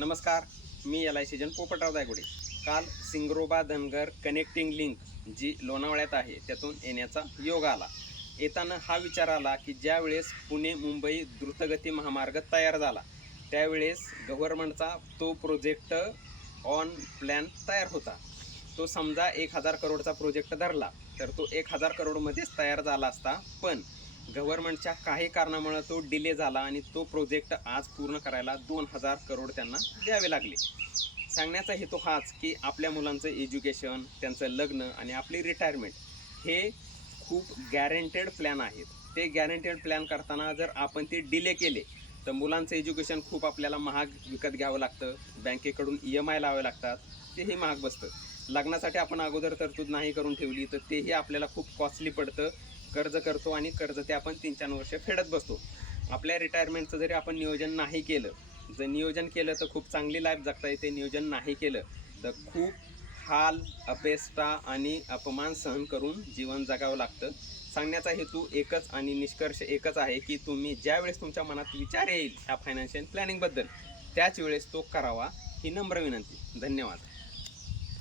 नमस्कार, मी LIC agent Popatrao Daygude. काल सिंगरोबा Dhangar connecting link जी लोणावळ्यात आहे त्यातून येण्याचा योग आला। येताना हा विचार आला की ज्यावेळेस पुणे मुंबई द्रुतगती महामार्ग तयार झाला त्यावेळेस गव्हर्नमेंटचा तो प्रोजेक्ट ऑन प्लॅन तयार होता। तो समजा 1000 करोडचा प्रोजेक्ट धरला तर तो 1000 करोडमध्येच तयार झाला असता, पण गव्हर्नमेंटच्या काही कारणामुळे तो डिले झाला आणि तो प्रोजेक्ट आज पूर्ण करायला 2000 करोड त्यांना द्यावे लागले। सांगण्याचा हेतू हाच की आपल्या मुलांचं एज्युकेशन, त्यांचं लग्न आणि आपली रिटायरमेंट हे खूप गॅरंटेड प्लॅन आहेत। ते गॅरंटेड प्लॅन करताना जर आपण ते डिले केले तर मुलांचं एज्युकेशन खूप आपल्याला महाग विकत घ्यावं लागतं, बँकेकडून EMI लावावे लागतात, तेही महाग बसतं। लग्नासाठी आपण अगोदर तरतूद नाही करून ठेवली तर तेही आपल्याला खूप कॉस्टली पडतं। कर्ज करतो आणि कर्ज ते आपण 3-4 वर्ष फेडत बसतो। आपल्या रिटायरमेंटचं जरी आपण नियोजन नाही केलं, जर नियोजन केलं तर खूप चांगली लाईफ जगता येते, नियोजन नाही केलं तर खूप हाल, अपेष्टा आणि अपमान सहन करून जीवन जगावं लागतं। सांगण्याचा हेतू एकच आणि निष्कर्ष एकच आहे की तुम्ही ज्यावेळेस तुमच्या मनात विचार येईल ह्या फायनान्शियल प्लॅनिंगबद्दल त्याच वेळेस तो करावा, ही नम्र विनंती। धन्यवाद।